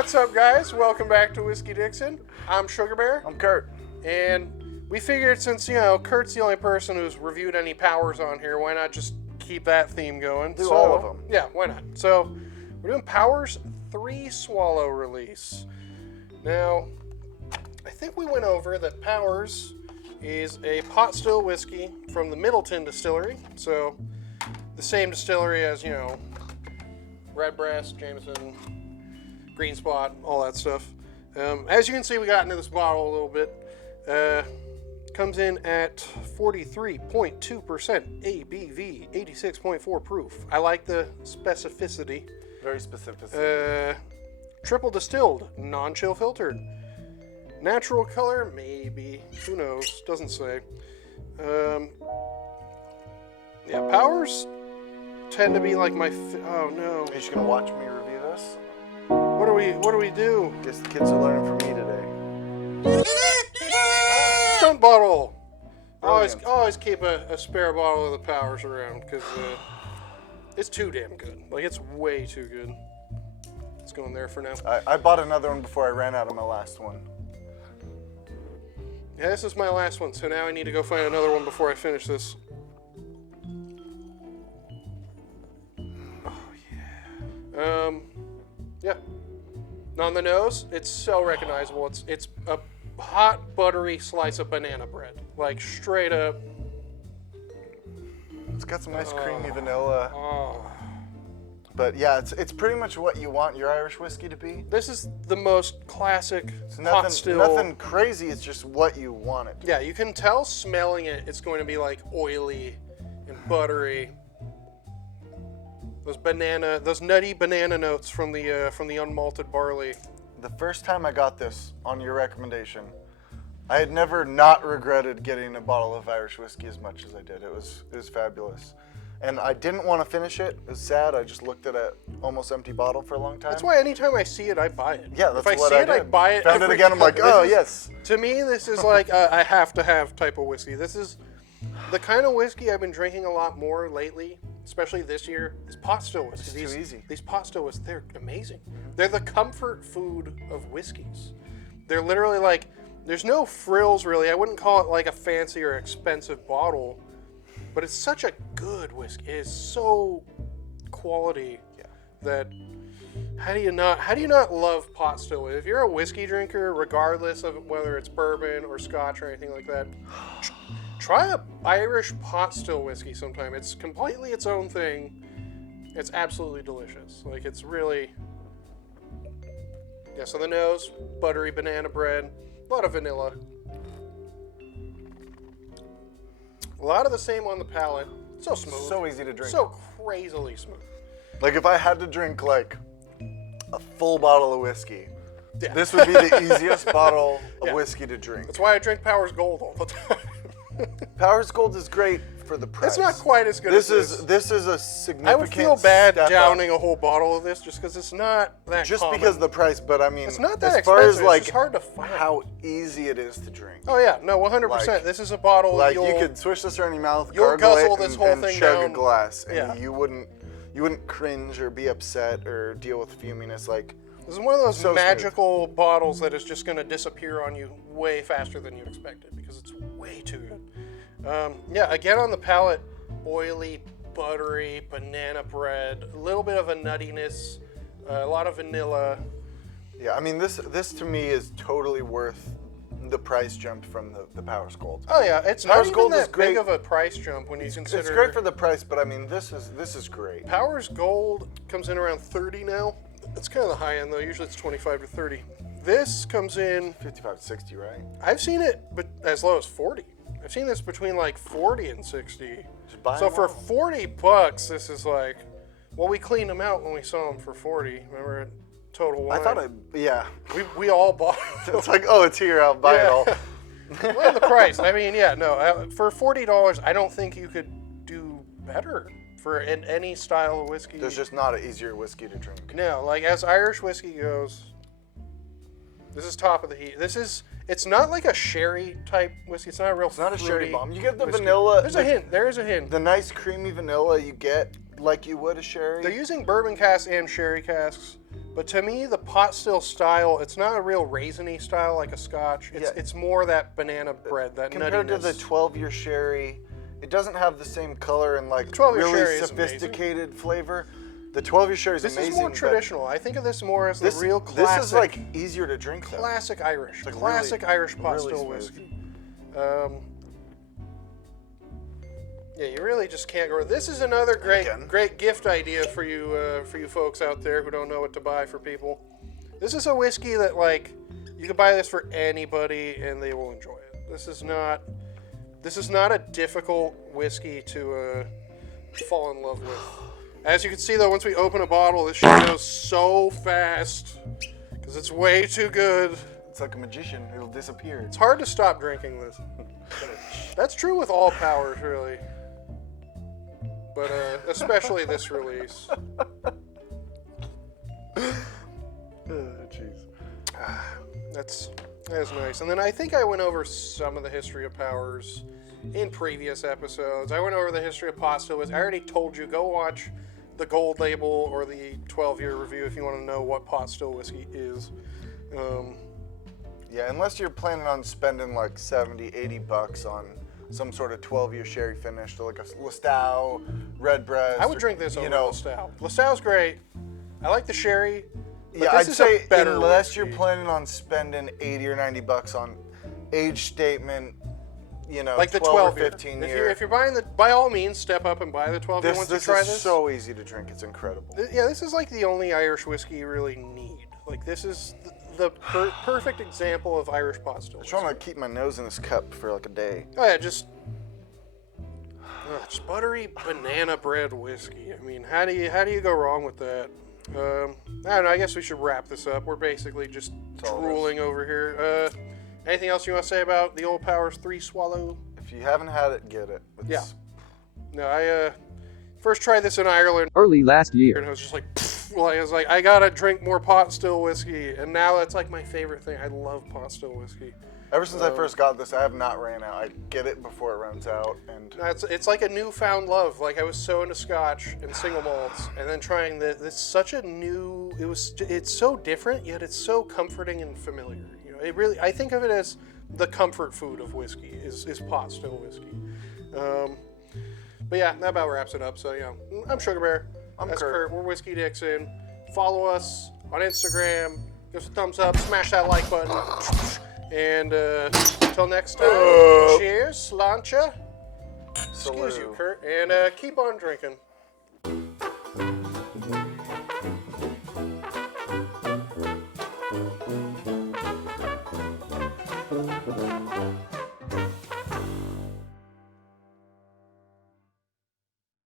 What's up, guys? Welcome back to Whiskey Dixon. I'm Sugarbear. I'm Curt. And we figured since, Curt's the only person who's reviewed any powers on here, why not just keep that theme going? Do all of them. Yeah, why not? So, we're doing Powers 3 Swallow release. Now, I think we went over that Powers is a pot still whiskey from the Middleton Distillery. So, the same distillery as, Redbreast, Jameson, Green Spot, all that stuff. As you can see, we got into this bottle a little bit. Comes in at 43.2% ABV, 86.4 proof. I like the specificity. Very specific. Triple distilled, non-chill filtered. Natural color, maybe. Who knows? Doesn't say. Yeah, Powers tend to be like my. Oh no! Are you just gonna watch me review this? What do we do? Guess the kids are learning from me today. Stunt bottle. Brilliant. Always keep a spare bottle of the Powers around because it's too damn good. Like, it's way too good. It's going there for now. I bought another one before I ran out of my last one. Yeah, this is my last one, so now I need to go find another one before I finish this. Oh yeah. Yeah. On the nose, it's so recognizable. It's a hot, buttery slice of banana bread. Like, straight up. It's got some nice creamy vanilla. Oh. But yeah, it's pretty much what you want your Irish whiskey to be. This is the most classic It's pot still. nothing crazy, it's just what you want it to be. Yeah, you can tell smelling it, it's going to be like oily and buttery. Those nutty banana notes from the unmalted barley. The first time I got this on your recommendation, I had never not regretted getting a bottle of Irish whiskey as much as I did. It was fabulous. And I didn't want to finish it. It was sad. I just looked at an almost empty bottle for a long time. That's why anytime I see it, I buy it. Yeah, that's if what I see I it, I did. buy it. Found it again, I'm like, oh, yes. To me, this is like a I have to have type of whiskey. This is the kind of whiskey I've been drinking a lot more lately, especially this year, is pot still whiskey. It's too easy. These pot still whiskeys, they're amazing. They're the comfort food of whiskeys. They're literally like, there's no frills really. I wouldn't call it like a fancy or expensive bottle, but it's such a good whiskey. It is so quality that how do you not love pot still? If you're a whiskey drinker, regardless of whether it's bourbon or scotch or anything like that, try a Irish pot still whiskey sometime. It's completely its own thing. It's absolutely delicious. Like, it's really, so the nose, buttery banana bread, a lot of vanilla. A lot of the same on the palate. So smooth. So easy to drink. So crazily smooth. Like, if I had to drink, like, a full bottle of whiskey, Yeah. this would be the easiest bottle of whiskey to drink. That's why I drink Powers Gold all the time. Powers Gold is great for the price. It's not quite as good This as this. This is a significant I would feel bad step downing up. a whole bottle of this just because it's not that Just common. because of the price, but I mean, It's not that as far expensive, as it's like just hard to find. how easy it is to drink. Oh yeah, no, 100%. Like- This is a bottle Like, you'll, you could swish this around your mouth, you'll gargle guzzle it, this and, whole and thing chug down. a glass, and Yeah. you wouldn't cringe or be upset or deal with fuminess. Like, This is one of those so magical bottles that is just going to disappear on you way faster than you expected because it's way too good. Again on the palate, oily, buttery, banana bread, a little bit of a nuttiness, a lot of vanilla. yeah, I mean, this to me is totally worth the price jump from the Powers Gold. Oh yeah, it's Powers not even Gold is that big great. of a price jump when you consider. It's great for the price, but I mean, this is great. Powers Gold comes in around 30 now. It's kind of the high end though. Usually it's 25 to 30. This comes in. 55 to 60, right? I've seen it, but as low as 40. I've seen this between like 40 and 60. Just buy So them for all. $40, this is like. Well, we cleaned them out when we saw them for 40. Remember at Total Wine? I thought yeah. We all bought. It's like, oh, it's here. I'll buy it all. Well, the price. I mean, yeah, no. For $40, I don't think you could do better for any style of whiskey. There's just not an easier whiskey to drink. No, like as Irish whiskey goes, this is top of the heap. It's not like a sherry type whiskey. It's not a real. It's not a sherry fruity bomb. You get the whiskey. vanilla. There's a hint. There is a hint. The nice creamy vanilla you get like you would a sherry. They're using bourbon casks and sherry casks. But to me, the pot still style, it's not a real raisiny style like a Scotch. It's more that banana bread, that Compared nuttiness. to the 12-year sherry, it doesn't have the same color and like 12-year really sherry is sophisticated flavor. The 12-year sherry is amazing. This is more traditional. I think of this more as the real classic. This is like easier to drink though. Classic Irish. Like Classic Irish pot really still smooth. whiskey. Yeah, you really just can't go. This is another great gift idea for you folks out there who don't know what to buy for people. This is a whiskey that like you can buy this for anybody and they will enjoy it. This is not a difficult whiskey to fall in love with. As you can see though, once we open a bottle, this shit goes so fast because it's way too good. It's like a magician; it'll disappear. It's hard to stop drinking this. That's true with all powers, really. But especially this release. Jeez. That's nice. And then I think I went over some of the history of powers in previous episodes. I went over the history of pot still whiskey. I already told you, go watch the gold label or the 12-year review if you want to know what pot still whiskey is. Yeah, unless you're planning on spending like $70-$80 on some sort of 12-year sherry finish, so like a Lestau, Redbreast. I would drink this over Lestau. Lestau's great. I like the sherry. But Yeah, this I'd is say a better unless whiskey. you're planning on spending $80 or $90 on age statement, Like the 12 12 or 15 year. If you're buying by all means, step up and buy the 12 year once you try is this. so easy to drink. It's incredible. This is like the only Irish whiskey you really need. Like this is the perfect example of Irish pot still. I'm trying to keep my nose in this cup for like a day. Oh yeah, just buttery banana bread whiskey. I mean, how do you go wrong with that? I don't know. I guess we should wrap this up. We're basically just drooling over here. Anything else you want to say about the Old Powers 3 Swallow? If you haven't had it, get it. Yeah. No, I first tried this in Ireland early last year. and I was just like, I was like, I gotta drink more pot still whiskey, and now it's like my favorite thing. I love pot still whiskey. Ever since I first got this, I have not ran out. I get it before it runs out, and It's like a newfound love. Like I was so into Scotch and single malts, and then trying this. It's such a new. It's so different, yet it's so comforting and familiar. It really. I think of it as the comfort food of whiskey is pot still whiskey. But yeah, that about wraps it up. So I'm Sugarbear. I'm That's Curt. We're Whiskey Dixon. Follow us on Instagram. Give us a thumbs up. Smash that like button. And until next time, cheers, sláinte. Excuse you, Curt. And keep on drinking.